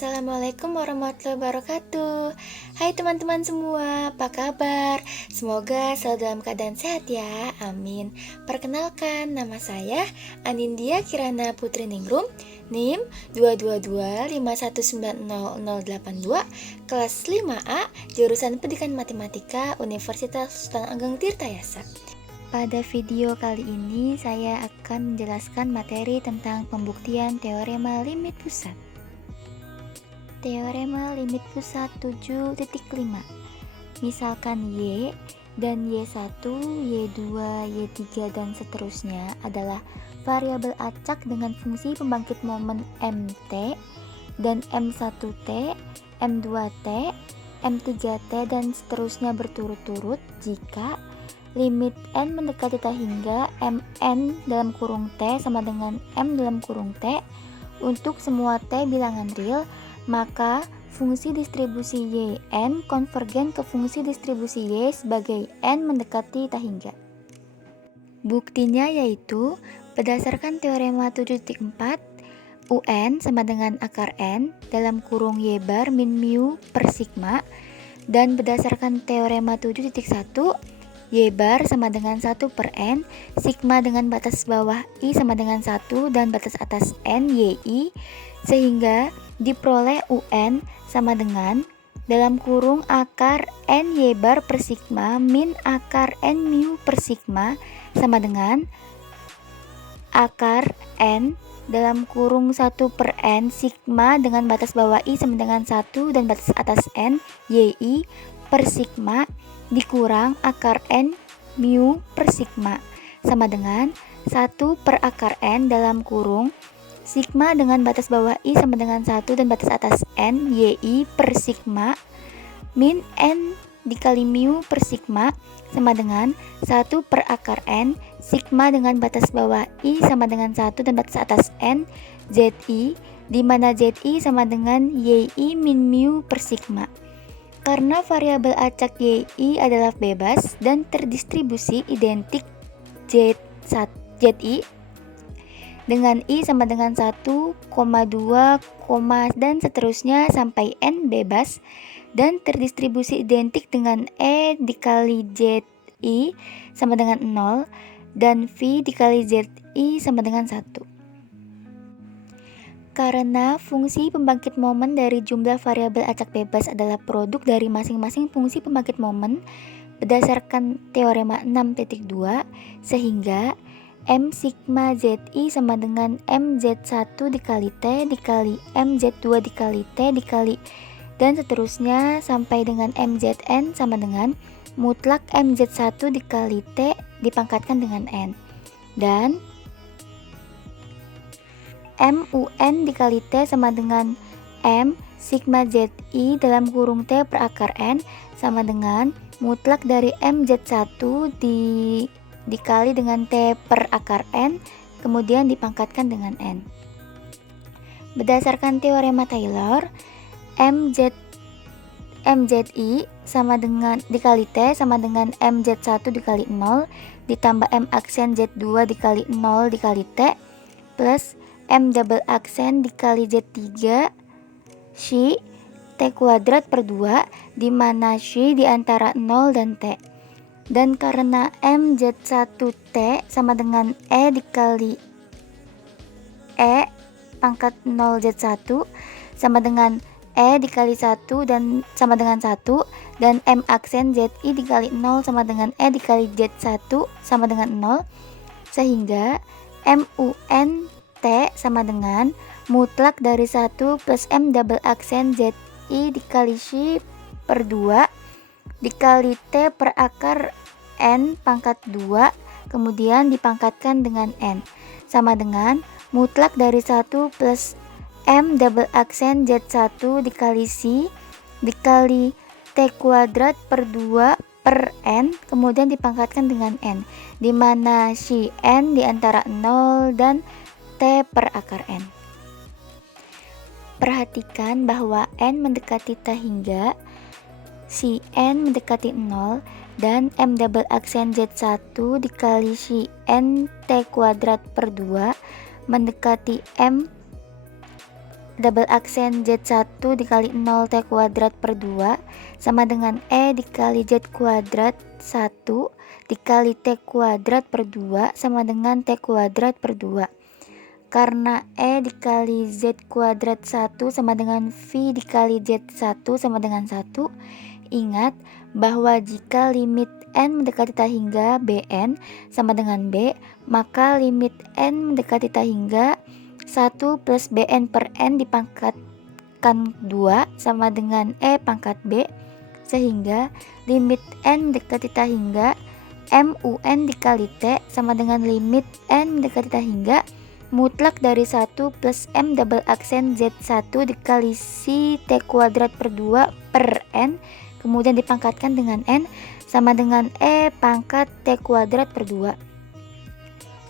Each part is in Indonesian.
Assalamualaikum warahmatullahi wabarakatuh. Hai teman-teman semua, apa kabar? Semoga selalu dalam keadaan sehat ya, amin. Perkenalkan, nama saya Anindya Kirana Putri Ningrum, NIM 22251900082, kelas 5A, jurusan Pendidikan Matematika, Universitas Sultan Ageng Tirtayasa. Pada video kali ini saya akan menjelaskan materi tentang pembuktian teorema limit pusat. Teorema limit pusat 7.5. Misalkan Y dan Y1, Y2, Y3 dan seterusnya adalah variabel acak dengan fungsi pembangkit momen MT dan M1T, M2T, M3T dan seterusnya berturut-turut jika limit N mendekati T hingga Mn dalam kurung T sama dengan M dalam kurung T untuk semua T bilangan real, maka fungsi distribusi Yn konvergen ke fungsi distribusi Y sebagai N mendekati T hingga. Buktinya yaitu berdasarkan teorema 7.4, UN sama dengan akar N dalam kurung Y bar min mu per sigma, dan berdasarkan teorema 7.1, Y bar sama dengan 1 per N, sigma dengan batas bawah I sama dengan 1 dan batas atas N YI, sehingga diperoleh UN sama dengan dalam kurung akar N Y bar per sigma min akar N mu per sigma sama dengan akar N dalam kurung 1 per N sigma dengan batas bawah I sama dengan 1 dan batas atas N YI per sigma dikurang akar N mu per sigma sama dengan 1 per akar N dalam kurung sigma dengan batas bawah I sama dengan 1 dan batas atas N YI per sigma min N dikali mu per sigma sama dengan 1 per akar N sigma dengan batas bawah I sama dengan 1 dan batas atas N ZI, di mana ZI sama dengan YI min mu per sigma. Karena variabel acak YI adalah bebas dan terdistribusi identik ZI dengan I sama dengan 1, 2, dan seterusnya sampai N bebas dan terdistribusi identik dengan E dikali ZI sama dengan 0 dan V dikali ZI sama dengan 1. Karena fungsi pembangkit momen dari jumlah variabel acak bebas adalah produk dari masing-masing fungsi pembangkit momen berdasarkan teorema 6.2, sehingga M sigma ZI sama dengan MZ1 dikali T dikali MZ2 dikali T dikali dan seterusnya sampai dengan MZN sama dengan mutlak MZ1 dikali T dipangkatkan dengan N, dan MUN dikali T sama dengan M sigma ZI dalam kurung T per akar N sama dengan mutlak dari MZ1 dikali dengan T per akar N kemudian dipangkatkan dengan N. Berdasarkan teorema Taylor, MZI sama dengan dikali T sama dengan MZ1 dikali 0 ditambah M aksen Z2 dikali 0 dikali T plus M double aksen dikali Z3 Xi T kuadrat per 2, di mana Xi di antara 0 dan T. Dan karena MZ1T sama dengan E dikali E pangkat 0Z1 sama dengan E dikali 1 dan sama dengan 1, dan M aksen ZI dikali 0 sama dengan E dikali Z1 sama dengan 0, sehingga MUN T sama dengan mutlak dari 1 plus M double aksen ZI dikali Xi per 2 dikali T per akar N pangkat 2 kemudian dipangkatkan dengan N sama dengan mutlak dari 1 plus M double aksen Z1 dikali Xi dikali T kuadrat per 2 per N kemudian dipangkatkan dengan N, di mana Xi N di antara 0 dan T per akar N. Perhatikan bahwa N mendekati T hingga, si N mendekati 0, dan M double aksen Z1 dikali si N T kuadrat per 2 mendekati M double aksen Z1 dikali 0 T kuadrat per 2 sama dengan E dikali Z kuadrat 1 dikali T kuadrat per 2 sama dengan T kuadrat per 2. Karena E dikali Z kuadrat 1 sama dengan V dikali Z1 sama dengan 1, ingat bahwa jika limit N mendekati tak hingga Bn sama dengan B, maka limit N mendekati tak hingga 1 plus Bn per N dipangkatkan 2 sama dengan E pangkat B, sehingga limit N mendekati tak hingga MUN dikali T sama dengan limit N mendekati tak hingga mutlak dari 1 plus M double aksen Z1 dikali si T kuadrat per 2 per N, kemudian dipangkatkan dengan N sama dengan E pangkat T kuadrat per 2.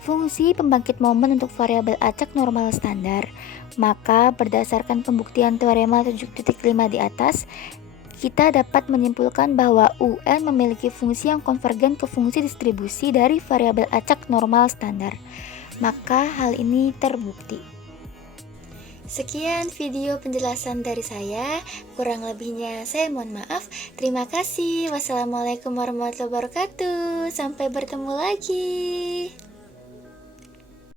Fungsi pembangkit momen untuk variabel acak normal standar. Maka berdasarkan pembuktian teorema 7.5 di atas, kita dapat menyimpulkan bahwa UN memiliki fungsi yang konvergen ke fungsi distribusi dari variabel acak normal standar. Maka hal ini terbukti. Sekian video penjelasan dari saya, kurang lebihnya saya mohon maaf. Terima kasih. Wassalamualaikum warahmatullahi wabarakatuh. Sampai bertemu lagi.